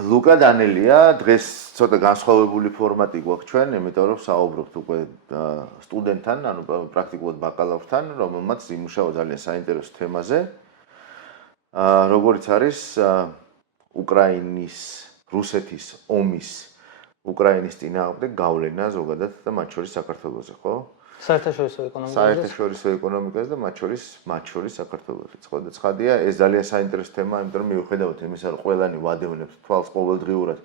ლუკა დანელია დღეს ცოტა განსხვავებული ფორმატი გვაქვს ჩვენ, იმიტომ რომ საუბრობთ უკვე სტუდენტთან, ანუ პრაქტიკულად ბაკალავრთან, რომელმაც იმუშავა ძალიან საინტერესო თემაზე. როგორც არის უკრაინის, რუსეთის ომის უკრაინის წინააღმდეგ გავლენა ზოგადად და მათ შორის საქართველოზე, ხო? საერთაშორისო ეკონომიკაზე და მათ შორის საქართველოზე. ხო და ცხადია, ეს ძალიან საინტერესო თემა, იმიტომ რომ მიუხედავად იმისა, რომ ყველანი ვადევნებს თვალს ყოველდღიურად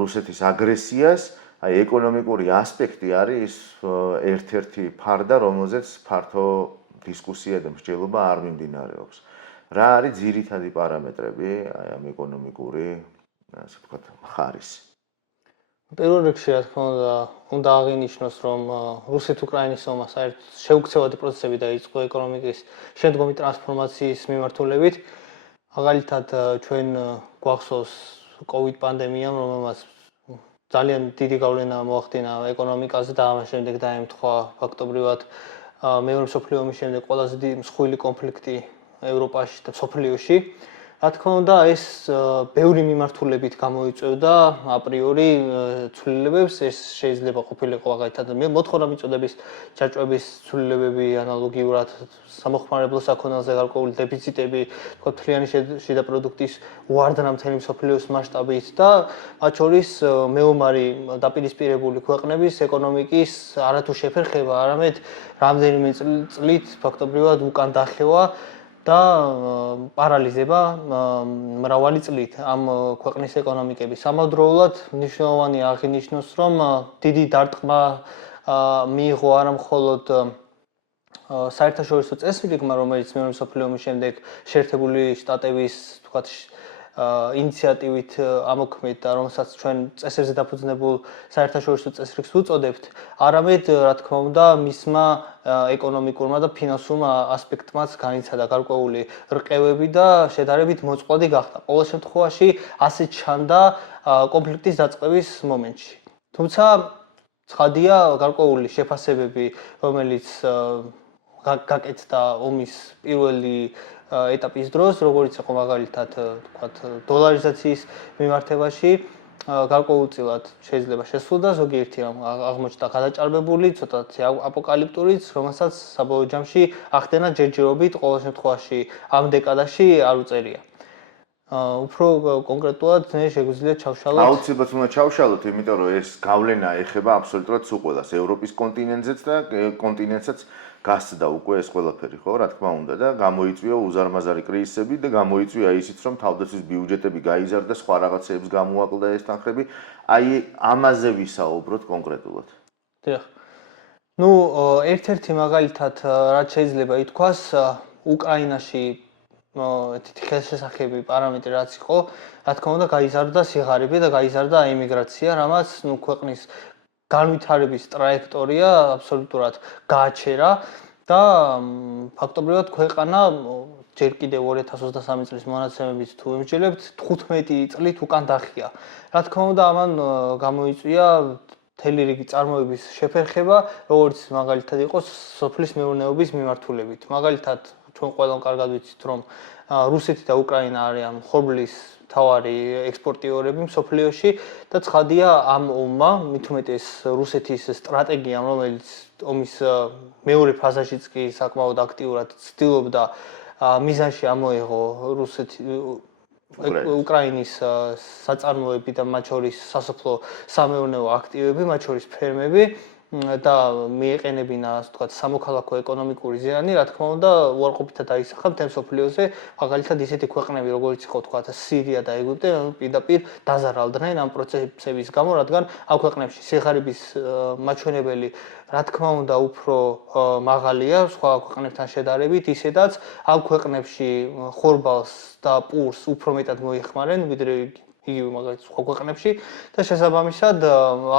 რუსეთის აგრესიას, აი ეკონომიკური ასპექტი არის ერთ-ერთი ფარდა, რომელზეც ფართო დისკუსია და მსჯელობა არ მიმდინარეობს. რა არის ძირითადი პარამეტრები აი ამ ეკონომიკური, ასე ვთქვათ, მხარის? პირველ რიგში, რა თქმა უნდა აღინიშნოს, რომ რუსეთ-უკრაინის ომმა საერთოდ შეუქცევადი პროცესები დაიწყო ეკონომიკის შემდგომი ტრანსფორმაციის მიმართულებით. მაგალითად, ჩვენ გვახსოვს COVID პანდემიამ, რომელმაც ძალიან დიდი გავლენა მოახდინა ეკონომიკაზე და ამის შემდეგ დაემთხვა ფაქტობრივად მეორე მსოფლიო ომის შემდეგ ყველაზე მსხვილი კონფლიქტი ევროპაში და მსოფლიოში. რა თქმა უნდა, ეს ბევრი მიმართულებით გამოიწვევდა აპრიორი ცვლილებებს, ეს შეიძლება ყოფილიყო მაგალითად მოთხოვნა მიწოდების ჯაჭვების ცვლილებები ანალოგიურად სამოხმარებლო საქონელზე გარკვეული დეფიციტები, თქო მთლიანი შიდა პროდუქტის უარდნა მთელი მსოფლიოს მასშტაბით და მათ შორის მეომარი დაპირისპირებული ქვეყნების ეკონომიკის არათუ შეფერხება, არამედ რამდენიმე წლით ფაქტობრივად უკან დახევა და პარალიზება მრავალი წლით ამ ქვეყნის ეკონომიკების. ამავდროულად მნიშვნელოვანი აღინიშნოს, რომ დიდი დარტყმა მიიღო არა მხოლოდ საერთაშორისო წესრიგმა, რომელიც მეორე მსოფლიო ომის შემდეგ შეერთებული შტატების, თქვათ, ინიციატივით ამოქმედ და რომელსაც ჩვენ წესებზე დაფუძნებულ საერთაშორისო წესრიგს ვუწოდებთ, არამედ რა თქმა უნდა მისმა ეკონომიკურმა და ფინანსურმა ასპექტმაც განიცადა გარკვეული რყევები და შედარებით მოწყვლადი გახდა. ყოველ შემთხვევაში ასე ჩანდა კონფლიქტის დაწყების მომენტში. თუმცა ცხადია გარკვეული შეფასებები, რომელიც გაკეთდა ომის პირველი ეტაპის დროს, როგორც იყო მაგალითად, თქვათ, დოლარიზაციის მიმართებაში, გარკვეულწილად შეიძლება შესრულდა, ზოგიერთი აღმოჩნდა გადაჭარბებული, ცოტათი აპოკალიფტურიც, რომელსაც საბოლოო ჯამში ახდენა ჯერჯერობით ყოველ შემთხვევაში ამ დეკადაში არ უწერია. უფრო კონკრეტულად შეგვიძლია ჩავშალოთ. აუცილებლად უნდა ჩავშალოთ, იმიტომ რომ ეს გავლენა ეხება აბსოლუტურად სულ ყველას, ევროპის კონტინენტზეც და კონტინენტსაც გასცდა უკვე ეს ყველაფერი, ხო, რა თქმა უნდა და გამოიწვია უზარმაზარი კრიზისები და გამოიწვია ისიც, რომ თავდაცვის ბიუჯეტები გაიზარდა, სხვა რაღაცეებს გამოაკლდა ეს თანხები. აი ამაზე ვისაუბროთ კონკრეტულად. დიახ. ნუ ერთ-ერთი მაგალითად რაც შეიძლება ითქვას, უკრაინაში თითი ხელშესახები პარამეტრი რაც იყო, რა თქმა უნდა გაიზარდა სიღარიბე და გაიზარდა ემიგრაცია, რამაც ნუ ქვეყნის განვითარების ტრაექტორია აბსოლუტურად გააჩერა და ფაქტობრივად ქვეყანა ჯერ კიდევ 2023 წლის მონაცემებით თუ ვიმსჯელებთ 15 წლით უკან დახია. რა თქმა უნდა ამან გამოიწვია მთელი რიგი წარმოების შეფერხება, როგორც მაგალითად იყო სოფლის მეურნეობის მიმართულებით. მაგალითად ჩვენ ყველამ კარგად ვიცით, რომ რუსეთი და უკრაინა არიან ხორბლის მთავარი ექსპორტიორები მსოფლიოში და ცხადია ამ ომმა, მით უმეტეს რუსეთის სტრატეგიამ, რომელიც ომის მეორე ფაზაშიც კი საკმაოდ აქტიურად ცდილობდა მიზანში ამოეღო უკრაინის საწარმოები და მათ შორის სასოფლო სამეურნეო აქტივები, მათ შორის ფერმები და მიეყენებინა, ასე ვთქვათ, სამოქალაქო ეკონომიკური ზიანი, რა თქმა უნდა, უარყოფითად აისახა მთელ მსოფლიოზე, მაგალითად ისეთი ქვეყნები, როგორც იყო, ვთქვათ, სირია და ეგვიპტე, პირდაპირ დაზარალდნენ ამ პროცესების გამო, რადგან ამ ქვეყნებში სიღარიბის მაჩვენებელი, რა თქმა უნდა, უფრო მაღალია სხვა ქვეყნებთან შედარებით, ისედაც ამ ქვეყნებში ხორბალს და პურს უფრო მეტად მოიხმარენ, ვიდრე იგივე მაგალითად სხვა ქვეყნებში და შესაბამისად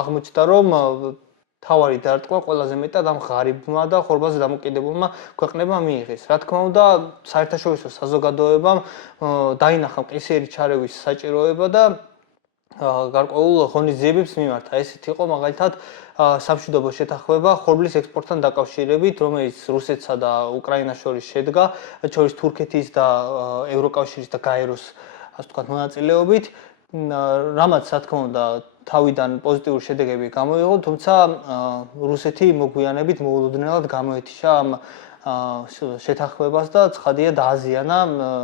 აღმოჩნდა, რომ თავარი დარტყმა ყველაზე მეტად ამ ღარიბმა და ხორბალზე დამოკიდებულმა ქვეყნებმა მიიღეს. რა თქმა უნდა, საერთაშორისო საზოგადოებამ დაინახა მყისიერი ჩარევის საჭიროება და გარკვეულ ღონისძიებებს მიმართა. ესეთ იყო მაგალითად სამშვიდობო შეთანხმება ხორბლის ექსპორტთან დაკავშირებით, რომელიც რუსეთსა და უკრაინას შორის შედგა, შორის თურქეთის და ევროკავშირის და გაეროს, ასე ვთქვათ, მონაწილეობით. რამაც რა თქმა უნდა თავიდან პოზიტიური შედეგები გამოიღო, თუმცა რუსეთი მოგვიანებით მოულოდნელად გამოეთიშა ამ შეთანხმებას და ცხადია დააზიანა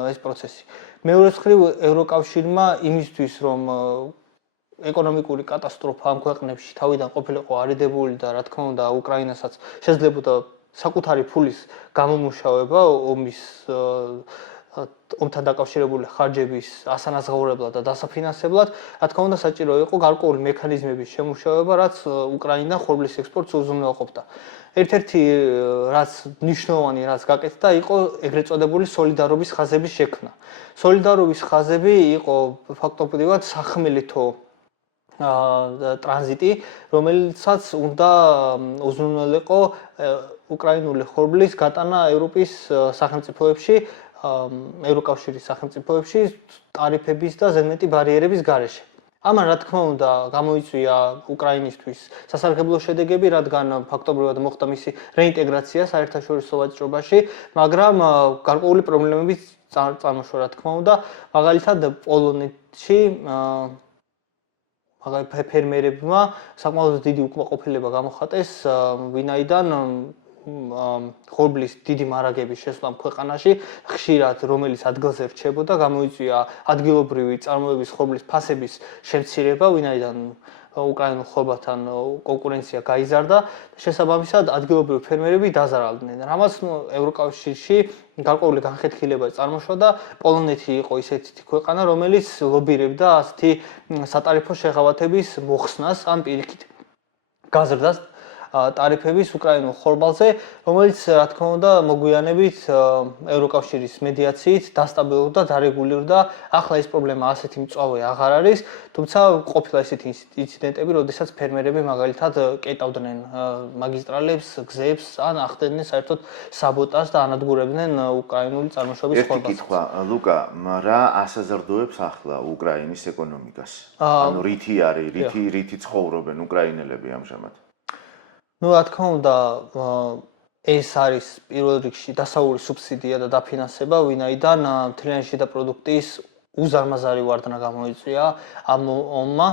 ეს პროცესი. მეორე მხრივ ევროკავშირმა იმისთვის რომ ეკონომიკური კატასტროფა ამ ქვეყნებში თავიდან ყოფილიყო არიდებული და რა თქმა უნდა უკრაინასაც შეძლებოდა საკუთარი ფულის გამომუშავება ომთან დაკავშირებული ხარჯების ასანაზღაურებლად და დასაფინანსებლად, რა თქმა უნდა საჭირო იყო გარკვეული მექანიზმების შემუშავება, რაც უკრაინიდან ხორბლის ექსპორტს უზრუნველყოფდა. ერთ-ერთი რაც მნიშვნელოვანი რაც გაკეთდა, იყო ეგრეთ წოდებული სოლიდარობის ხაზების შექმნა. სოლიდარობის ხაზები იყო ფაქტობრივად სახმელეთო ტრანზიტი, რომელიცაც უნდა უზრუნველყო უკრაინული ხორბლის გატანა ევროპის სახელმწიფოებში, ევროკავშირის სახელმწიფოებში ტარიფების და ზედმეტი ბარიერების გარეშე. ამან რა თქმა უნდა გამოიწვია უკრაინისთვის სასარგებლო შედეგები, რადგან ფაქტობრივად მოხდა მისი რეინტეგრაცია საერთაშორისო ვაჭრობაში, მაგრამ გარკვეული პრობლემებიც წარმოშვა რა თქმა უნდა, მაგალითად პოლონეთში ფერმერებმა საკმაოდ დიდი უკმაყოფილება გამოხატეს, ვინაიდან ხორბლის დიდი მარაგების შესვლამ ქვეყანაში, ხშირად რომელიც ადგილზე რჩებოდა, გამოიწვია ადგილობრივი წარმოების ხორბლის ფასების შემცირება, ვინაიდან უკრაინულ ხორბალთან კონკურენცია გაიზარდა და შესაბამისად ადგილობრივი ფერმერები დაზარალდნენ. რამაც ევროკავშირში გარკვეული განხეთქილება წარმოშვა და პოლონეთი იყო ისეთი ქვეყანა, რომელიც ლობირებდა ასეთი სატარიფო შეღავათების მოხსნას ან პირიქით გაზრდას ტარიფების უკრაინულ ხორბალზე, რომელიც რა თქმა უნდა მოგვიანებით ევროკავშირის მედიაციით დასტაბილურდა, დარეგულირდა. ახლა ეს პრობლემა ასეთი მწვავე აღარ არის, თუმცა ყოფილა ისეთი ინციდენტები, როდესაც ფერმერები მაგალითად კეტავდნენ მაგისტრალებს, გზებს ან ახდენდნენ საერთოდ საბოტაჟს და ანადგურებდნენ უკრაინული წარმოშობის ხორბალს. ერთი კითხვა, ლუკა, რა ასაზრდოებს ახლა უკრაინის ეკონომიკას? ანუ რითი არის, რითი ცხოვრობენ უკრაინელები ამჟამად? რა თქმა უნდა, ეს არის პირველ რიგში დასავლური სუბსიდია და დაფინანსება, ვინაიდან მთლიანი შიდა პროდუქტის უზარმაზარი ვარდნა გამოიწვია ამ ომმა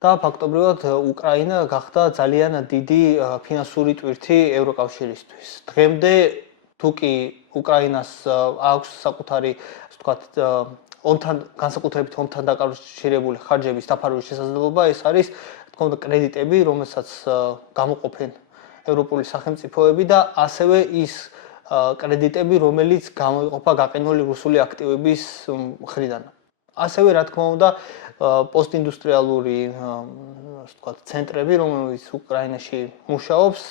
და ფაქტობრივად უკრაინა გახდა ძალიან დიდი ფინანსური ტვირთი ევროკავშირისთვის. დღემდე თუ კი უკრაინას აქვს საკუთარი, ასე ვთქვათ, განსაკუთრებით ომთან დაკავშირებული ხარჯების დაფარვის შესაძლებლობა, ეს არის თქო უნდა კრედიტები, რომელსაც გამოყოფენ ევროპული სახელმწიფოები და ასევე ის კრედიტები, რომელიც გამოიყოფა გაყინული რუსული აქტივების მხრიდან. ასევე რა თქმა უნდა პოსტინდუსტრიალური, ასე ვთქვათ, ცენტრები, რომელიც უკრაინაში მუშაობს,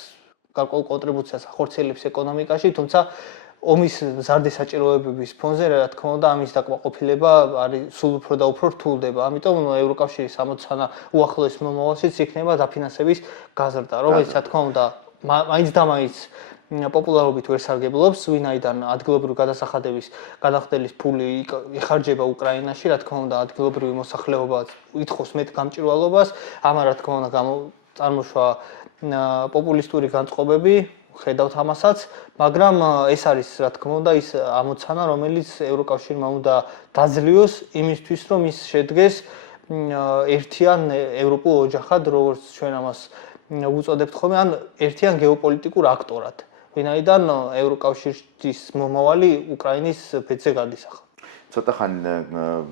გარკვეულ კონტრიბუციას ახორციელებს ეკონომიკაში, თუმცა ომის მზარდი საჭიროებების ფონზე რა თქმა უნდა ამის დაკმაყოფილება არის სულ უფრო და უფრო რთულდება. ამიტომ ევროკავშირის ამოცანა უახლოეს მომავალშიც იქნება დაფინანსების გაზრდა, რომელიც რა თქმა უნდა მაინც და მაინც პოპულარობით ვერ სარგებლობს, ვინაიდან ადგილობრივი გადასახადების გადახდელის ფული იხარჯება უკრაინაში, რა თქმა უნდა ადგილობრივი მოსახლეობა ითხოვს მეტ გამჭვირვალობას, ამან რა თქმა უნდა წარმოშვა პოპულისტური განწყობები, ხედავთ ამასაც, მაგრამ ეს არის რა თქმა უნდა ის ამოცანა, რომელიც ევროკავშირმა უნდა დაძლიოს იმისთვის, რომ ის შედგეს ერთიან ევროპულ ოჯახად, როგორც ჩვენ ამას უწოდებთ ხოლმე, ან ერთიან გეოპოლიტიკურ აქტორად. ვინაიდან ევროკავშირის მომავალი უკრაინის ბედზე გადის ახლა. ცოტა ხანი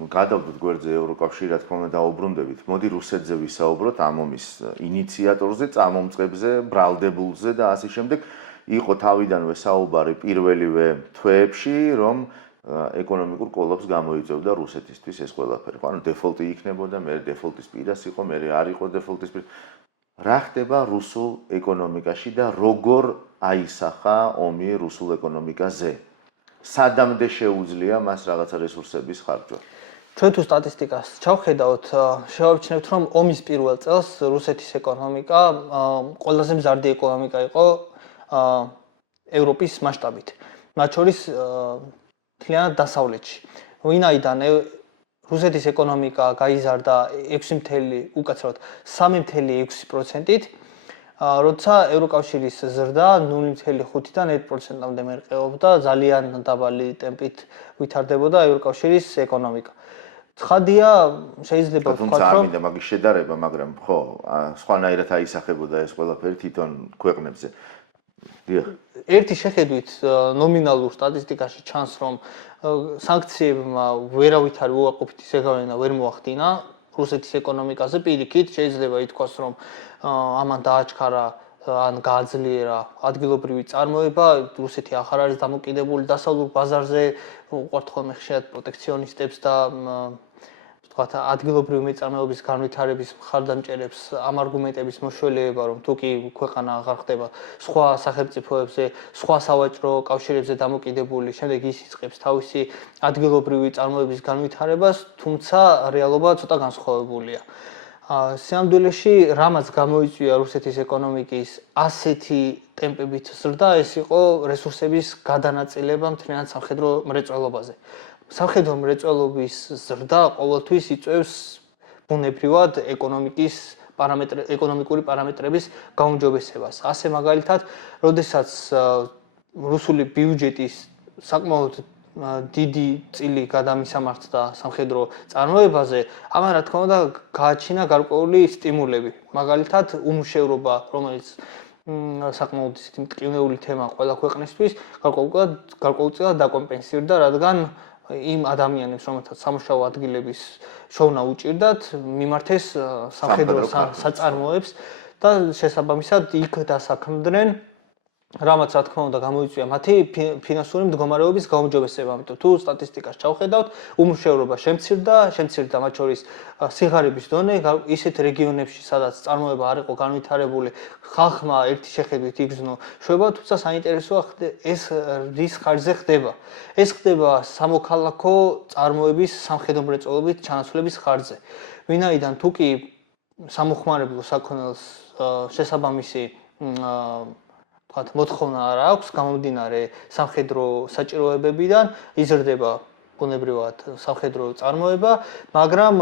გადავდოთ გვერდზე ევროკავშირი, რა თქმა უნდა დაუბრუნდებით. მოდი რუსეთზე ვისაუბროთ ამ ომის ინიციატორზე, წამომწყებზე, ბრალდებულზე და ასე შემდეგ. იყო თავიდანვე საუბარი პირველივე თვეებში, რომ ეკონომიკურ კოლაფს გამოიწვევდა რუსეთისთვის ეს ყველაფერი. ანუ დეფოლტი იქნებოდა, მე დეფოლტის პირას იყო, მე არ იყო დეფოლტის პირას. რა ხდება რუსულ ეკონომიკაში და როგორ აისახა ომი რუსულ ეკონომიკაზე? სადამდე შეუძლია მას რაღაცა რესურსების ხარჯვა? ჩვენ თუ სტატისტიკას ჩავხედავთ, შევაჩნევთ, რომ ომის პირველ წელს რუსეთის ეკონომიკა ყველაზე მზარდი ეკონომიკა იყო ევროპის მასშტაბით. მათ შორის მთლიანად დასავლეთში. ვინაიდან რუსეთის ეკონომიკა გაიზარდა 6.6%-ით, 3.6%-ით, როცა ევროკავშირის ზრდა 0.5-დან 1%-მდე მერყეობდა, ძალიან დაბალი ტემპით ვითარდებოდა ევროკავშირის ეკონომიკა. ცხადია, შეიძლება თუმცა ვთქვათ, არ რომ მინდა მაგის შედარება, მაგრამ ხო, სხვანაირად აისახებოდა ეს ყველაფერი თვითონ ქვეყნებზე. დიახ. ერთი შეხედვით ნომინალურ სტატისტიკაში ჩანს, რომ სანქციებმა ვერავით არ უარყოფითი ზეგავლენა ვერ მოახდინა რუსეთის ეკონომიკაზე. პირიქით შეიძლება ითქვას, რომ ამან დააჩქარა ან გააძლიერა ადგილობრივი წარმოება, რუსეთი ახალ არის დამოკიდებული დასავლურ ბაზარზე, უყვართ ხოლმე ხშირად პროტექციონისტებს და ვთქვათ, ადგილობრივი მეწარმეობის განვითარების მხარდამჭერებს ამ არგუმენტების მოშველება, რომ თუ კი ქვეყანა აღარ ხდება სხვა სახელმწიფოებზე, სხვა სავაჭრო კავშირებზე დამოკიდებული, შემდეგ ის იწყებს თავისი ადგილობრივი წარმოების განვითარებას, თუმცა რეალობა ცოტა განსხვავებულია. სიამდვილეში, რამაც გამოიწვია რუსეთის ეკონომიკის ასეთი ტემპებით ზრდა, ეს იყო რესურსების გადანაწილება მთლიანად სამხედრო მრეწველობაზე. სამხედრო მრეწველობის ზრდა ყოველთვის იწვევს ბუნებრივად ეკონომიკური პარამეტრების გაუმჯობესებას. ასე მაგალითად, როდესაც რუსული ბიუჯეტის საკმაოდ დიდი წილი გადამისამართდა სამხედრო წარმოებაზე, ამან რა თქმა უნდა გააჩინა გარკვეული სტიმულები. მაგალითად, უმუშევრობა, რომელიც საკმაოდ ისეთი მტკივნეული თემა ყველა ქვეყნისთვის, გარკვეულწილად დაკომპენსირდა, რადგან იმ ადამიანებს, რომელთაც სამუშაო ადგილების შოვნა უჭირდათ, მიმართეს სამხედრო საწარმოებს და შესაბამისად იქ დასაქმდნენ, რამაც რა თქმა უნდა გამოიწვია მათი ფინანსური მდგომარეობის გაუმჯობესება. ამიტომ თუ სტატისტიკას ჩავხედავთ, უმუშევრობა შემცირდა მათ შორის სიღარიბის დონე ისეთ რეგიონებში, სადაც წარმოება არ იყო განვითარებული, ხალხმა ერთი შეხედვით იგრძნო შვება, თუმცა საინტერესოა ეს რის ხარჯზე ხდება. ეს ხდება სამოქალაქო წარმოების სამხედრო მრეწველობით ჩანაცვლების ხარჯზე. ვინაიდან თუ კი სამოხმარებლო საქონელს შესაბამისი მოთხოვნა არ აქვს, გამომდინარე სამხედრო საჭიროებებიდან, იზრდება ბუნებრივად სამხედრო წარმოება, მაგრამ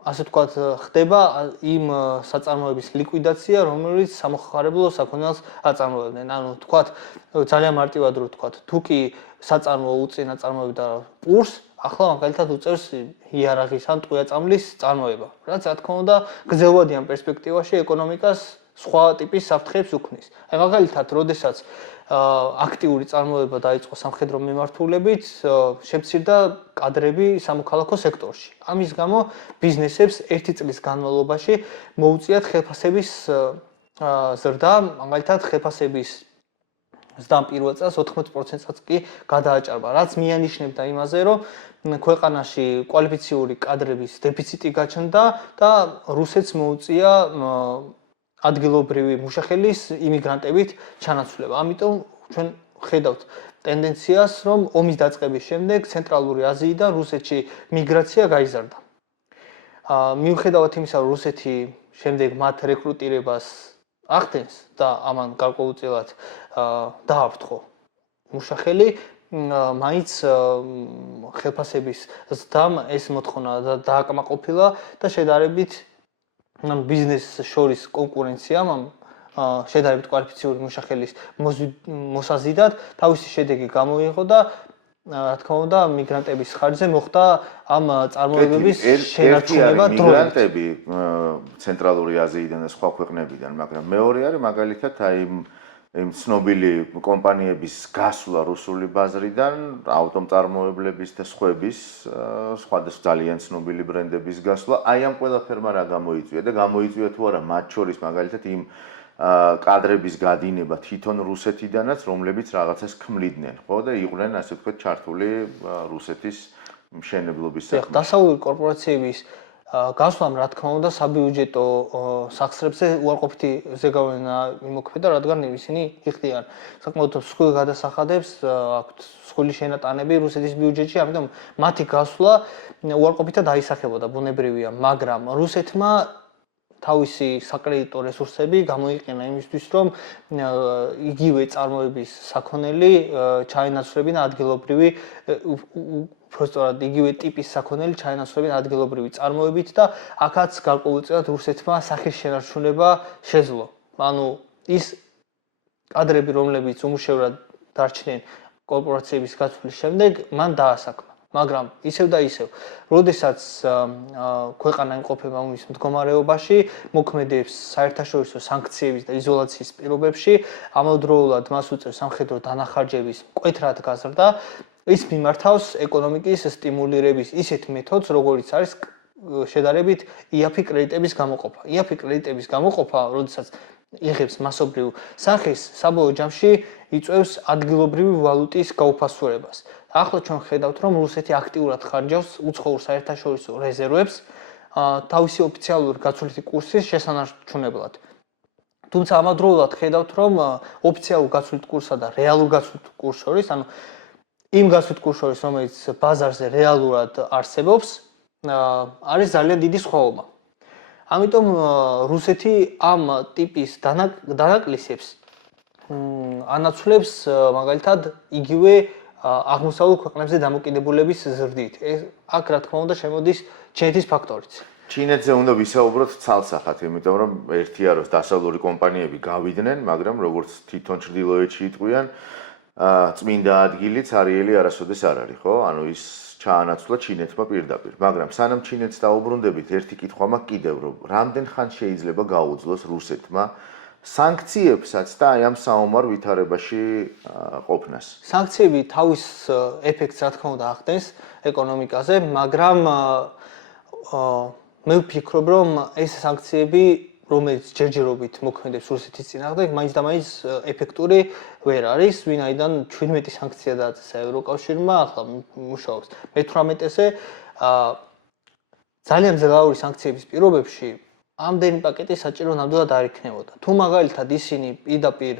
ასე ვთქვათ, ხდება იმ საწარმოების ლიკვიდაცია, რომელიც სამოხმარებლო საქონელს აწარმოებდნენ. ანუ ვთქვათ, ძალიან მარტივად რო ვთქვათ, თუ კი საწარმოო უწინა წარმოებდა პურს, ახლა მაგალითად უწევს იარაღის ან ტყვია-წამლის წარმოება, რაც რა თქმა უნდა, გრძელვადიან პერსპექტივაში ეკონომიკას სხვა ტიპის საფრთხეებს უქმნის. აი მაგალითად, როდესაც აქტიური წარმოება დაიწყო სამხედრო მიმართულებით, შემცირდა კადრები სამოქალაქო სექტორში. ამის გამო ბიზნესებს ერთი წლის განმავლობაში მოუწიათ ხელფასების ზრდა, მაგალითად ხელფასების ზრდამ პირველ წელს 80%-საც კი გადააჭარბა, რაც მიანიშნებდა იმაზე, რომ ქვეყანაში კვალიფიციური კადრების დეფიციტი გაჩნდა და რუსეთს მოუწია ადგილობრივი მუშახელის იმიგრანტებით ჩანაცვლება. ამიტომ ჩვენ ხედავთ ტენდენციას, რომ ომის დაწყების შემდეგ ცენტრალური აზიიდან რუსეთში მიგრაცია გაიზარდა. მიუხედავად იმისა, რომ რუსეთი შემდეგ მათ რეკრუტირებას ახდენს და ამან გარკვეულწილად დააფრთხო მუშახელი, მაინც ხელფასების ზრდამ ეს მოთხოვნა დააკმაყოფილა და შედარებით ბიზნესს შორის კონკურენციამ შედარებით კვალიფიციური მუშახელის მოსაზიდად თავისი შედეგი გამოიღო და რა თქმა უნდა მიგრანტების ხარჯზე მოხდა ამ წარმოებების შენარჩუნება დროებით. მიგრანტები ცენტრალური აზიიდან და სხვა ქვეყნებიდან, მაგრამ მეორე არის მაგალითად აი იმ ცნობილი კომპანიების გასვლა რუსული ბაზრიდან, ავტომწარმოებლების და სხვების, სხვადასხვა ძალიან ცნობილი ბრენდების გასვლა, აი ამ ყველაფერმა რა გამოიწვია და გამოიწვია თუ არა მათ შორის მაგალითად იმ კადრების გადინება თვითონ რუსეთიდანაც, რომლებიც რაღაცას ქმნიდნენ, ხო და იყვნენ ასე ვთქვათ ჩართული რუსეთის მშენებლობის საქმეში. დასავლური კორპორაციების გასვლამ რა თქმა უნდა საბიუჯეტო სახსრებზე უარყოფითი ზეგავლენა იმოქმედა, რადგან ისინი იხდიან საკმაოდ მსხვილ გადასახადებს, აქვთ მსხვილი შენატანები რუსეთის ბიუჯეტში, ამიტომ მათი გასვლა უარყოფითად აისახებოდა, ბუნებრივია, მაგრამ რუსეთმა თავისი საკრედიტო რესურსები გამოიყენა იმისთვის, რომ იგივე წარმოების საქონელი ჩაენაცვლებინა ადგილობრივი უბრალოდ იგივე ტიპის საქონელი ჩაენაცვლებინა ადგილობრივი წარმოებით და აქაც გარკვეულწილად რუსეთმა სახის შენარჩუნება შეძლო. ანუ ის კადრები, რომლებიც უმუშევრად დარჩნენ კორპორაციების გაცვლის შემდეგ, მან დაასაქმა. მაგრამ ისევ და ისევ, როდესაც ქვეყანა იმყოფება ომის მდგომარეობაში, მოქმედებს საერთაშორისო სანქციების და იზოლაციის პირობებში, ამავდროულად მას უწევს სამხედრო დანახარჯების მკვეთრად გაზრდა, ის მიმართავს ეკონომიკის სტიმულირების ისეთ მეთოდს, როგორიც არის შედარებით IAF კრედიტების გამოყოფა. IAF კრედიტების გამოყოფა, როდესაც იღებს მასობრივ სახეს, საბოლოო ჯამში იწვევს ადგილობრივი ვალუტის გაუფასურებას. ახლა ჩვენ ხედავთ, რომ რუსეთი აქტიურად ხარჯავს უცხოურ საერთაშორისო რეზერვებს თავისი ოფიციალური გაცვლითი კურსის შესანარჩუნებლად. თუმცა ამავდროულად ხედავთ, რომ ოფიციალურ გაცვლით კურსსა და რეალურ გაცვლით კურს შორის, ანუ იმ გაცვლით კურს შორის, რომელიც ბაზარზე რეალურად არსებობს, არის ძალიან დიდი სხვაობა. ამიტომ რუსეთი ამ ტიპის დანაკლისებს ანაცვლებს მაგალითად იგივე აღმოსავლურ ქვეყნებზე დამოკიდებულების ზრდით. აქ რა თქმა უნდა შემოდის ჩინეთის ფაქტორიც. ჩინეთზე უნდა ვისაუბროთ ცალსახად, იმიტომ რომ ერთია რომ დასავლური კომპანიები გავიდნენ, მაგრამ როგორც თვითონ ჩრდილოეთში იტყვიან, წმინდა ადგილიც არიელი არასოდეს არ არის, ხო? ანუ ის ჩაანაცვლა ჩინეთმა პირდაპირ. მაგრამ სანამ ჩინეთს დაუბრუნდებით, ერთი კითხვა მაქვს კიდევ, რომ რამდენ ხანს შეიძლება გაუძლოს რუსეთმა სანქციებსაც და აი ამ საომარ ვითარებაში ყოფნას. სანქციები თავის ეფექტს რა თქმა უნდა ახდენს ეკონომიკაზე, მაგრამ მე ვფიქრობ, რომ ეს სანქციები, რომელიც ჯერჯერობით მოქმედებს რუსეთის წინააღმდეგ, მაინც და მაინც ეფექტური ვერ არის, ვინაიდან 17 სანქცია დააწესა ევროკავშირმა, ახლა მუშაობს მე-18-ზე. ძალიან მძლავრი სანქციების პირობებში ამდენი პაკეტი საჭირო ნამდვილად არ იქნებოდა. თუ მაგალითად ისინი პირდაპირ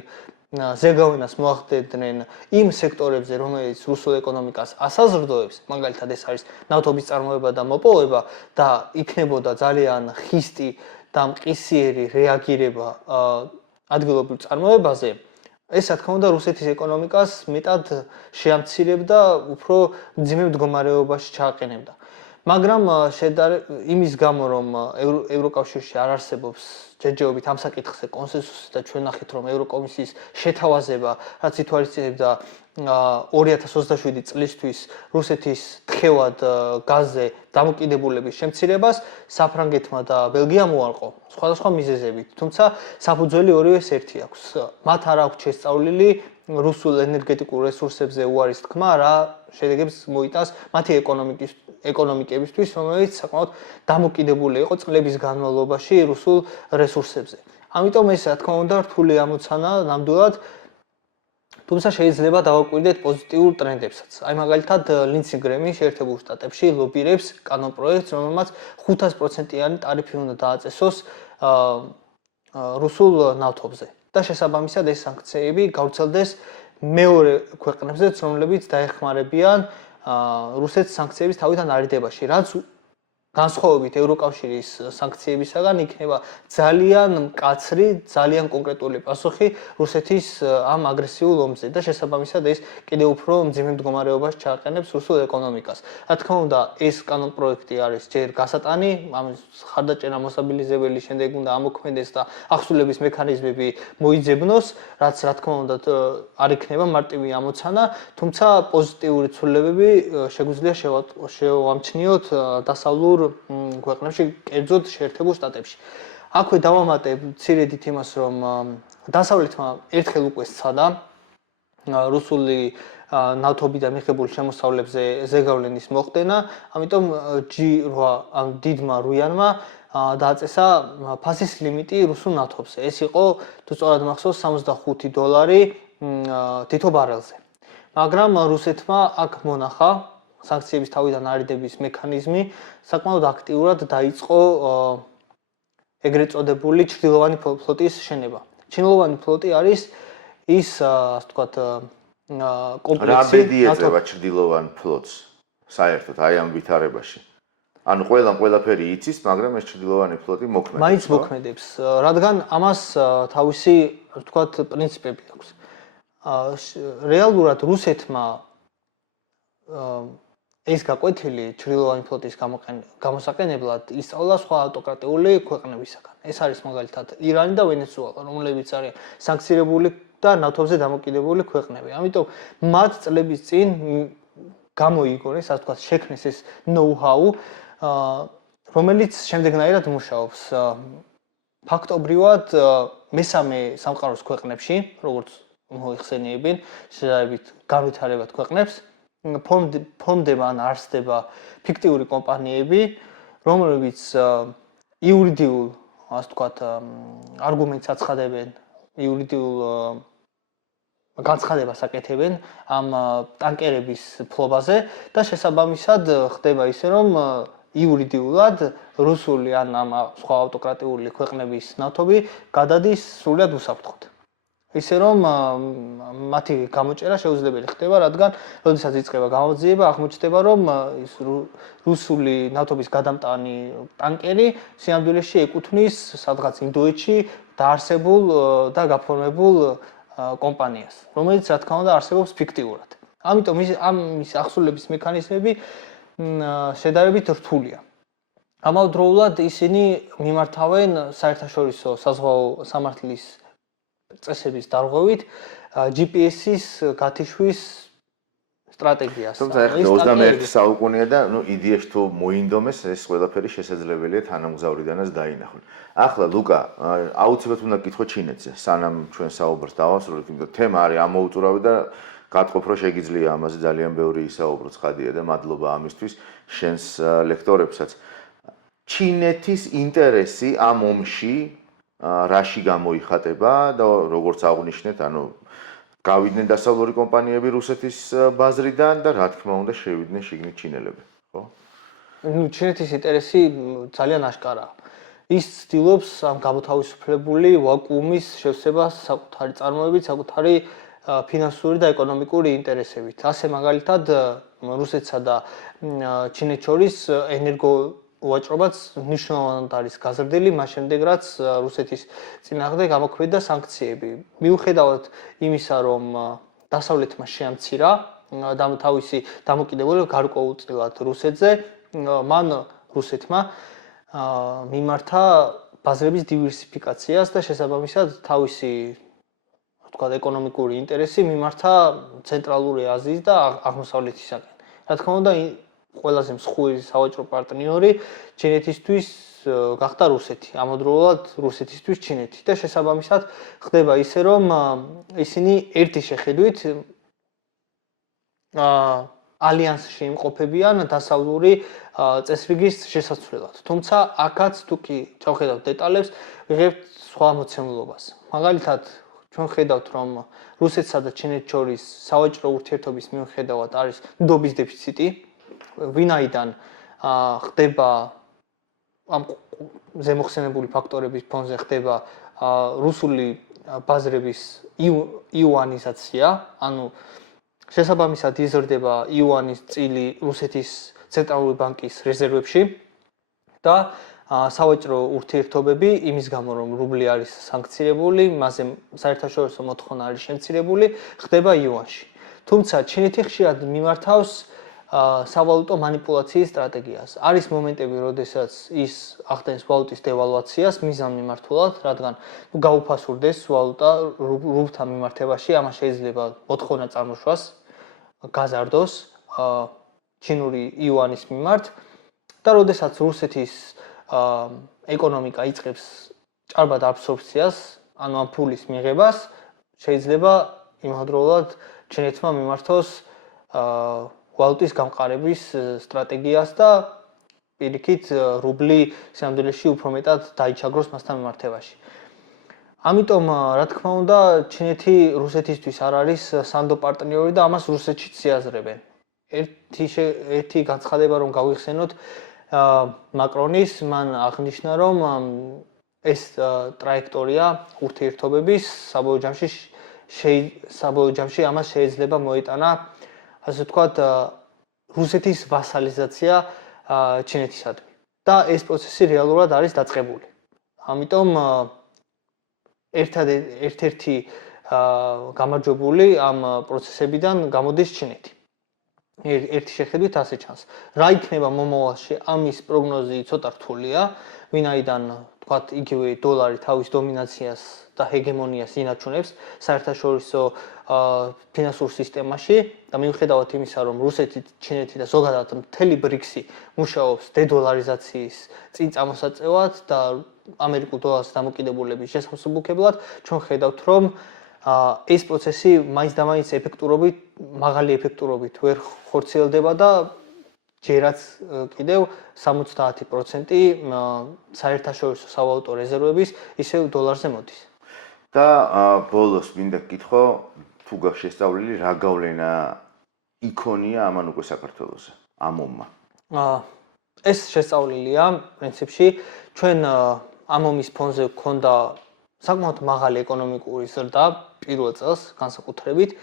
ზეგავენას მოახდენდნენ იმ სექტორებზე, რომელიც რუსულ ეკონომიკას ასაზრდოებს, მაგალითად ეს არის ნავთობის წარმოება და მოპოვება და იქნებოდა ძალიან ხისტი და მყისიერი რეაგირება ადგილობრივ წარმოებაზე, ეს რა თქმა უნდა რუსეთის ეკონომიკას მეტად შეამცირებდა, უფრო მძიმე მდგომარეობაში ჩააყენებდა. მაგრამ იმის გამო, რომ ევროკავშირში არ არსებობს ჯერჯერობით ამ საკითხზე კონსენსუსი და ჩვენ ნახეთ, რომ ევროკომისიის შეთავაზება, რაც ითვალისწინებდა 2027 წლისთვის რუსეთის თხევად გაზზე დამოკიდებულების შემცირებას, საფრანგეთმა და ბელგიამ უარყო სხვადასხვა მიზეზებით, თუმცა საფუძველი ორივეს ერთი აქვს. მათ არ აქვს შესწავლილი რუსულ ენერგეტიკულ რესურსებზე უარის თქმა, რა შედეგებს მოიტანს მათი ეკონომიკებისთვის, რომელიც საკმაოდ დამოკიდებული იყო წლების განმავლობაში რუსულ რესურსებზე. ამიტომ ეს რა თქმა უნდა რთული ამოცანა ნამდვილად, თუმცა შეიძლება დავაკვირდეთ პოზიტიურ ტრენდებსაც. აი მაგალითად ლინცი გრემი შეერთებულ შტატებში ლობირებს კანონპროექტს, რომელმაც 500%-იანი ტარიფი უნდა დააწესოს რუსულ ნავთობზე. და შესაბამისად ეს სანქციები გავრცელდეს მეორე ქვეყნებზე, რომლებიც დაეხმარებიან რუსეთს სანქციების თავიდან არიდებაში, რაც განსხვავებით ევროკავშირის სანქციებისაგან იქნება ძალიან მკაცრი, ძალიან კონკრეტული პასუხი რუსეთის ამ აგრესიულ ომზე და შესაბამისად ეს კიდევ უფრო მძიმე მდგომარეობაში ჩააყენებს რუსულ ეკონომიკას. რა თქმა უნდა, ეს კანონპროექტი არის ჯერ გასატანი, ამის ხარდაჭერა მოსაბილიზებელი, შემდეგ უნდა ამოქმედეს და ახსულების მექანიზმები მოიძებნოს, რაც რა თქმა უნდა არ იქნება მარტივი ამოცანა, თუმცა პოზიტიური ცვლილებები შეგვიძლია შევამჩნიოთ დასავლურ ქვეყნებში, კერძოდ შეერთებულ შტატებში. აქვე დავამატებ მცირედით იმას, რომ დასავლეთმა ერთხელ უკვე სცადა რუსული ნავთობიდან მიღებულ შემოსავლებზე ზეგავლენის მოხდენა, ამიტომ G8 ან დიდმა რუიანმა დააწესა ფასის ლიმიტი რუსულ ნავთობზე. ეს იყო, თუ სწორად მახსოვს, $65 თითო ბარელზე. მაგრამ რუსეთმა აქ მონახა სანქციების თავიდან არიდების მექანიზმი საკმაოდ აქტიურად დაიწყო ეგრეთ წოდებული ჩრდილოვანი ფლოტის შენება. ჩრდილოვანი ფლოტი არის ის, ასე ვთქვათ, კომპლექსი. რა ბედი ეწევა ჩრდილოვან ფლოტს საერთოდ აი ამ ვითარებაში? ანუ ყველაფერი იცის, მაგრამ ეს ჩრდილოვანი ფლოტი მოქმედებს. მაინც მოქმედებს, რადგან ამას თავისი, ასე ვთქვათ, პრინციპები აქვს. რეალურად რუსეთმა ეს გაკვეთილი ჩრდილოვანი ფლოტის გამოსაყენებლად ისწავლა სხვა ავტოკრატიული ქვეყნებისაგან. ეს არის მაგალითად ირანი და ვენესუელა, რომლებიც არიან სანქცირებული და ნავთობზე დამოკიდებული ქვეყნები. ამიტომ მათ წლების წინ გამოიგონეს, ასე ვთქვათ, შექმნეს ეს know-how, რომელიც შემდეგნაირად მუშაობს. ფაქტობრივად მესამე სამყაროს ქვეყნებში, როგორც მოიხსენიებინ, შედარებით განვითარებად ქვეყნებს, ფორმდება ან არსდება ფიქტიური კომპანიები, რომლებიც იურიდიულ, ასე ვთქვათ, არგუმენტს აცხადებენ, იურიდიულ განცხადებას აკეთებენ ამ ტანკერების ფლობაზე და შესაბამისად ხდება ისე, რომ იურიდიულად რუსული ან ამ სხვა ავტოკრატიული ქვეყნების ნავთობი გადადის სრულად უსაფრთხოდ. ისე რომ მათი გამოჭერა შეუძლებელი ხდება, რადგან როდესაც იწყება გამოძიება, აღმოჩნდება, რომ ის რუსული ნავთობის გადამტანი ტანკერი სინამდვილეში ეკუთვნის სადღაც ინდოეთში დაარსებულ და გაფორმებულ კომპანიას, რომელიც რა თქმა უნდა არსებობს ფიქტიურად. ამიტომ ამის ახსულების მექანიზმები შედარებით რთულია. ამავდროულად ისინი მიმართავენ საერთაშორისო საზღვაო სამართლის წესების დარღვევით GPS-ის გათიშვის სტრატეგიას. თუმცა ახლა 21 საუკუნეა და იდეაში თუ მოინდომეს ეს ყველაფერი შესაძლებელია თანამგზავრიდანაც დაინახონ. ახლა ლუკა, აუცილებლად უნდა გკითხო ჩინეთზე, სანამ ჩვენ საუბრს დავასრულებთ, იმიტომ რომ თემა არის ამოუწურავი და გატყობ რომ შეგიძლია ამაზე ძალიან ბევრი ისაუბრო ცხადია და მადლობა ამისთვის შენს ლექტორებსაც. ჩინეთის ინტერესი ამ ომში რაში გამოიხატება და როგორც აღნიშნეთ, ანუ გავიდნენ დასავლური კომპანიები რუსეთის ბაზრიდან და რა თქმა უნდა შევიდნენ შიგნით ჩინელები, ხო? ჩინეთის ინტერესი ძალიან აშკარაა. ის ცდილობს ამ გამოთავისუფლებული ვაკუუმის შევსებას საკუთარი წარმოებით, საკუთარი ფინანსური და ეკონომიკური ინტერესებით. ასე მაგალითად რუსეთსა და ჩინეთს შორის ენერგო ვაჭრობაც მნიშვნელოვნად არის გაზრდილი, მას შემდეგ რაც რუსეთის წინააღმდეგ გამოქვეყნდა სანქციები. მიუხედავად იმისა, რომ დასავლეთმა შეამცირა თავისი დამოკიდებულება გარკვეულწილად რუსეთზე, მან რუსეთმა მიმართა ბაზრების დივერსიფიკაციას და შესაბამისად თავისი ვთქვათ ეკონომიკური ინტერესი მიმართა ცენტრალური აზიის და აღმოსავლეთისაკენ. რა თქმა უნდა, ყველაზე მსხვილი სავაჭრო პარტნიორი ჩინეთისთვის გახდა რუსეთი, ამავდროულად რუსეთისთვის ჩინეთი და შესაბამისად ხდება ისე, რომ ისინი ერთი შეხედვით ალიანსში იმყოფებიან დასავლური წესრიგის შესაცვლელად. თუმცა აქაც თუ კი ჩავხედავთ დეტალებს, ვიღებთ სხვა მოცემულობას. მაგალითად, ჩვენ ხედავთ, რომ რუსეთსა და ჩინეთს შორის სავაჭრო ურთიერთობის მიუხედავად არის ნდობის დეფიციტი, ვინაიდან ხდება ამ ზემოხსენებული ფაქტორების ფონზე ხდება რუსული ბაზრების იუანიზაცია, ანუ შესაბამისად იზრდება იუანის წილი რუსეთის ცენტრალური ბანკის რეზერვებში და სავაჭრო ურთიერთობები იმის გამო რომ რუბლი არის სანქცირებული, მასზე საერთაშორისო მოთხოვნა არის შემცირებული, ხდება იუანში. თუმცა ჩინეთი ხშირად მიმართავს სავალუტო манипуляციის სტრატეგიას. არის მომენტები, როდესაც ის ახდენს ვალუტის დევალვაციას მიზანმიმართულად, რადგან გაუფასურდეს ვალუტა რუბლთან მიმართებაში, ამას შეიძლება მოთხოვნა წარმოშვას, გაზარდოს ჩინური იუანის მიმართ და როდესაც რუსეთის ეკონომიკა იწყებს ჭარბად აბსორბციას, ანუ ამ ფულის მიღებას, შეიძლება იმავდროულად ჩინეთმა მიმართოს ვალუტის გამყარების სტრატეგიას და პირიქით რუბლი სინამდვილეში უფრო მეტად დაიჩაგროს მასთან მიმართებაში. ამიტომ, რა თქმა უნდა, ჩინეთი რუსეთისთვის არ არის სანდო პარტნიორი და ამას რუსეთშიც შეაზრებენ. ერთი განცხადება რომ გავიხსენოთ მაკრონის, მან აღნიშნა, რომ ეს ტრაექტორია ურთიერთობების საბოლოო ჯამში ამას შეიძლება მოეტანა, ასე ვთქვათ, რუსეთის ვასალიზაცია ჩინეთისადმი. და ეს პროცესი რეალურად არის დაწყებული. ამიტომ ერთ-ერთი გამარჯვებული ამ პროცესებიდან გამოდის ჩინეთი. ერთი შეხედვით ასე ჩანს. რა იქნება მომავალში? ამის პროგნოზი ცოტა რთულია, ვინაიდან თქვათ იგივე დოლარი თავის დომინაციას და ჰეგემონიას ინარჩუნებს საერთაშორისო ფინანსურ სისტემაში და მიუხედავად იმისა, რომ რუსეთი, ჩინეთი და ზოგადად მთელი ბრიქსი მუშაობს დედოლარიზაციის წინ წამოსაწევად და ამერიკულ დოლარს დამოკიდებულების შესამსუბუქებლად, ჩვენ ხედავთ, რომ ეს პროცესი მაინც და მაინც ეფექტურობით, მაღალი ეფექტურობით ვერ ხორციელდება და ჯერაც კიდევ 70% საერთაშორისო სავალუტო რეზერვების ისევ დოლარზე მოდის. და ბოლოს მინდა გკითხო, თუ გაქვს შესწავლილი, რა გავლენა იქონია ამან უკვე საქართველოსზე, ამ ომმა? ეს შესწავლილია პრინციპში, ჩვენ ამ ომის ფონზე გვქონდა საკმაოდ მაღალი ეკონომიკური ზრდა პირველ წელს განსაკუთრებით,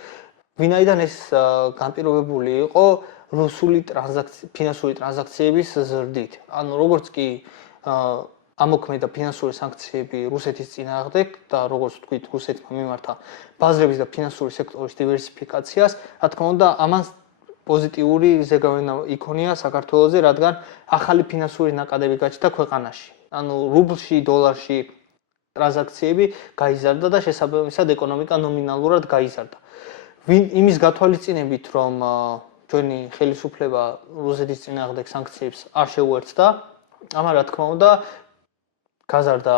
ვინაიდან ეს განპირობებული იყო რუსული ფინანსური ტრანზაქციების ზრდით. ანუ როგორც კი ამოქმედა ფინანსური სანქციები რუსეთის წინააღმდეგ და როგორც ვთქვით, რუსეთმა მიმართა ბაზრების და ფინანსური სექტორის დივერსიფიკაციას, რა თქმა უნდა, ამან პოზიტიური ზეგავენა იქონია საქართველოზე, რადგან ახალი ფინანსური ნაკადები გაჩნდა ქვეყანაში. ანუ რუბლში, დოლარში ტრანზაქციები გაიზარდა და შესაბამისად ეკონომიკა ნომინალურად გაიზარდა. იმის გათვალისწინებით, რომ ჩვენი ხელისუფლება რუსეთის წინააღმდეგ სანქციებს არ შეუერთდა, ამან რა თქმა უნდა გაზარდა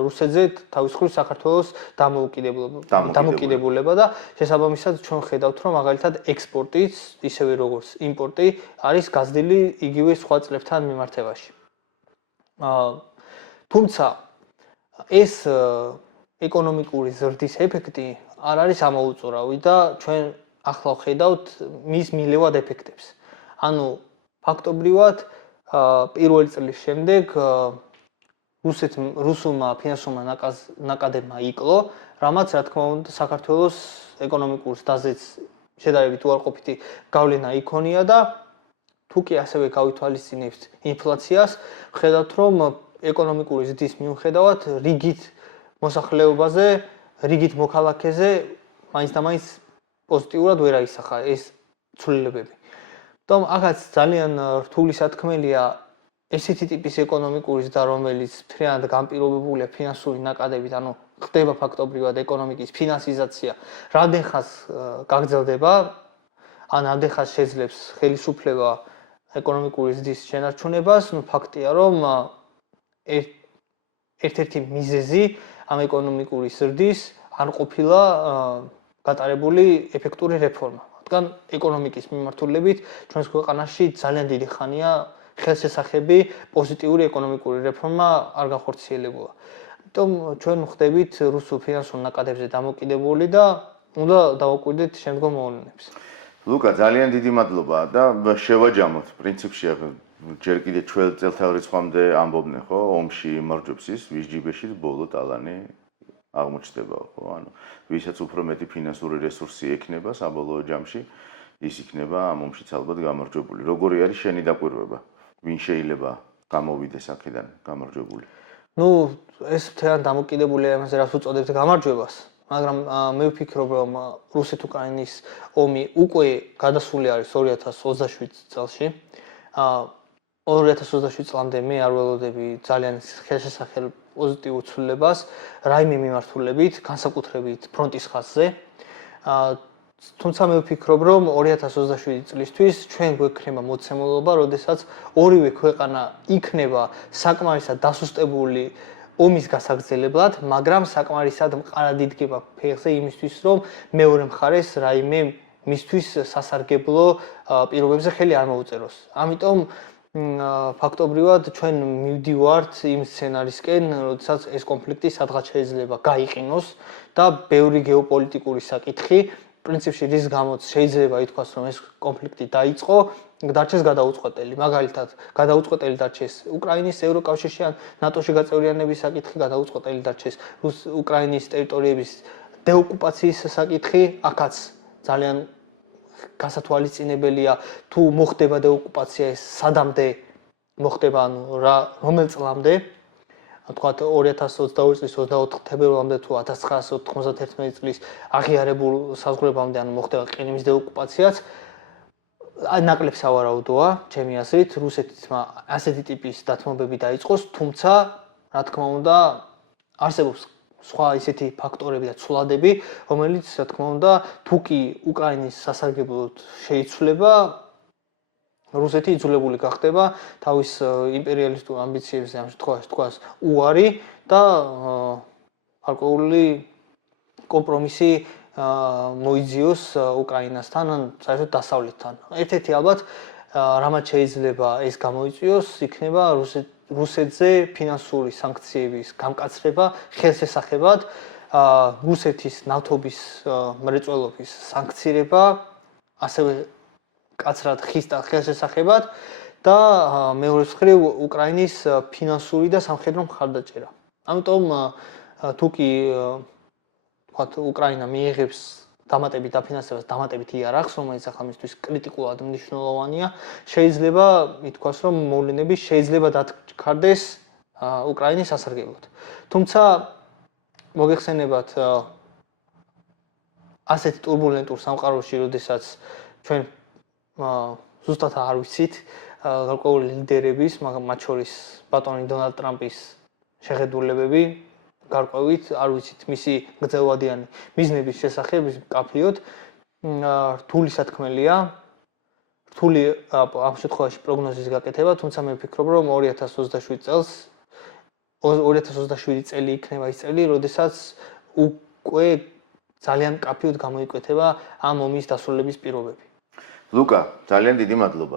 რუსეთზე თავის მხრივ საქართველოს დამოუკიდებლობა და შესაბამისად ჩვენ ხედავთ, რომ მაგალითად ექსპორტიც, ისევე როგორც იმპორტი არის გაზრდილი იგივე სხვა წლებთან მიმართებაში. თუმცა ეს ეკონომიკური ზრდის ეფექტი არ არის ამოუწურავი და ჩვენ ახლა ხედავთ მის მილევად ეფექტებს. ანუ ფაქტობრივად პირველი წლის შემდეგ რუსულმა ფინანსურმა ნაკადებმა იკლო, რამაც რა თქმა უნდა საქართველოს ეკონომიკურ ზრდაზეც შედარებით უარყოფითი გავლენა იქონია და თუ კი ასევე გავითვალისწინებთ ინფლაციას, ხედავთ რომ ეკონომიკური ზრდის მიუხედავად რიგით მოსახლეობაზე, რიგით მოქალაქეზე მაინც და მაინც პოზიტიურად ვერ აისახა ეს ცვლილებები. თუმცა ახაც ძალიან რთული სათქმელია ესეთი ტიპის ეკონომიკური ზრდა, რომელიც მთლიანად განპირობებულია ფინანსური ნაკადებით, ანუ ხდება ფაქტობრივად ეკონომიკის ფინანსიზაცია, რამდენ ხანს გაგრძელდება, ან რამდენ ხანს შეძლებს ხელისუფლება ეკონომიკური ზრდის შენარჩუნებას, ну ფაქტია, რომ ერთ-ერთი მიზეზი ამ ეკონომიკური ზრდის არ ყოფილა გატარებული ეფექტური რეფორმა. რადგან ეკონომიკის მიმართულებით ჩვენს ქვეყანაში ძალიან დიდი ხანია ხელშესახები პოზიტიური ეკონომიკური რეფორმა არ განხორციელებულა. ამიტომ ჩვენ ვხდებით რუსულ ფინანსურ ნაკადებზე დამოკიდებული და უნდა დავაკვირდეთ შემდგომ მოვლენებს. ლუკა, ძალიან დიდი მადლობა და შევაჯამოთ პრინციპში ჯერ კიდე ჩვენ წელთაღრიცხვამდე ამბობდნენ ხო, ომში იმარჯვებს ის, ვის ჯიბეში ბოლო ტალანი აღმოჩნდება ხო, ანუ ვისაც უფრო მეტი ფინანსური რესურსი ექნება საბოლოო ჯამში, ის იქნება ამ ომშიც ალბათ გამარჯვებული. როგორი არის შენი დაკვირვება? ვინ შეიძლება გამოვიდეს აქედან გამარჯვებული? ну ეს მთლიანად დამოკიდებულია იმაზე, რაც უწოდებთ გამარჯვებას, მაგრამ მე ვფიქრობ, რომ რუსეთ-უკრაინის ომი უკვე გადასული არის 2027 წელში. 2027 წლამდე მე არ ველოდები ძალიან ხელშესახელ პოზიტიურ ცვლილებას რაიმე მიმართულებით, განსაკუთრებით ფრონტის ხაზზე. თუმცა მე ვფიქრობ, რომ 2027 წლისთვის ჩვენ გვექნება მოცემულობა, როდესაც ორივე ქვეყანა იქნება საკმარისად დასუსტებული ომის გასაგრძელებლად, მაგრამ საკმარისად მყარად იდგება ფეხზე იმისთვის, რომ მეორე მხარეს რაიმე მისთვის სასარგებლო პირობებზე ხელი არ მოუწეროს. ამიტომ ფაქტობრივად ჩვენ მივდივართ იმ სცენარისკენ, როდესაც ეს კონფლიქტი სადღაც შეიძლება გაიყინოს და ბევრი გეოპოლიტიკური საკითხი პრინციპში რის გამოც შეიძლება ითქვას, რომ ეს კონფლიქტი დაიწყო, დარჩეს გადაუწყვეტელი. მაგალითად, გადაუწყვეტელი დარჩეს უკრაინის ევროკავშირში ან ნატოში გაწევრიანების საკითხი, გადაუწყვეტელი დარჩეს უკრაინის ტერიტორიების დეოკუპაციის საკითხი, აქაც ძალიან გასათვალისწინებელია თუ მოხდება დეოკუპაცია ეს სადამდე მოხდება, ანუ რომელ წლამდე, თქვათ 2022 წლის 24 თებერვალამდე თუ 1991 წლის აღიარებულ საზღვრებამდე, ანუ მოხდება ყირიმის დეოკუპაციაც. ნაკლებ სავარაუდოა, ჩემი აზრით, რუსეთმა ასეთი ტიპის დათმობები დაიწყოს, თუმცა, რა თქმა უნდა, არსებობს სხვა ისეთი ფაქტორები და ცვლადები, რომელიც, რა თქმა უნდა, თუ კი უკრაინის სასარგებლოდ შეიცვლება, რუსეთი იძულებული გახდება თავის იმპერიალისტურ ამბიციებზე ამ შემთხვევაში თქვას უარი და გარკვეული კომპრომისი მოიძიოს უკრაინასთან ან საერთოდ დასავლეთთან. ერთ-ერთი ალბათ რამაც შეიძლება ეს გამოიწვიოს, იქნება რუსეთზე ფინანსური სანქციების გამკაცრება ხელშესახებად, რუსეთის ნავთობის მრეწველობის სანქცირება, ასევე კაცრად ხის და ხელშესახებად და მეორე მხრივ უკრაინის ფინანსური და სამხედრო მხარდაჭერა. ამიტომ თუ კი ვთქვათ უკრაინა მიიღებს დამატებით დაფინანსებას დამატებით იარაღს, რომელიც ახლა მისთვის კრიტიკულად მნიშვნელოვანია, შეიძლება ითქვას, რომ მოვლენები შეიძლება დათქარდეს უკრაინის სასარგებლოდ. თუმცა მოგეხსენებათ ასეთ ტურბულენტურ სამყაროში, როდესაც ჩვენ ზუსტად არ ვიცით გარკვეული ლიდერების, მათ შორის ბატონი დონალდ ტრამპის შეხედულებები გარკვევით, არ ვიცით მისი გრძელვადიანი მიზნების შესახებ, მკაფიოდ, რთული სათქმელია, რთული ამ შემთხვევაში პროგნოზის გაკეთება, თუმცა მე ვფიქრობ, რომ 2027 წელი იქნება ის წელი, როდესაც უკვე ძალიან მკაფიოდ გამოიკვეთება ამ ომის დასრულების პირობები. ლუკა, ძალიან დიდი მადლობა.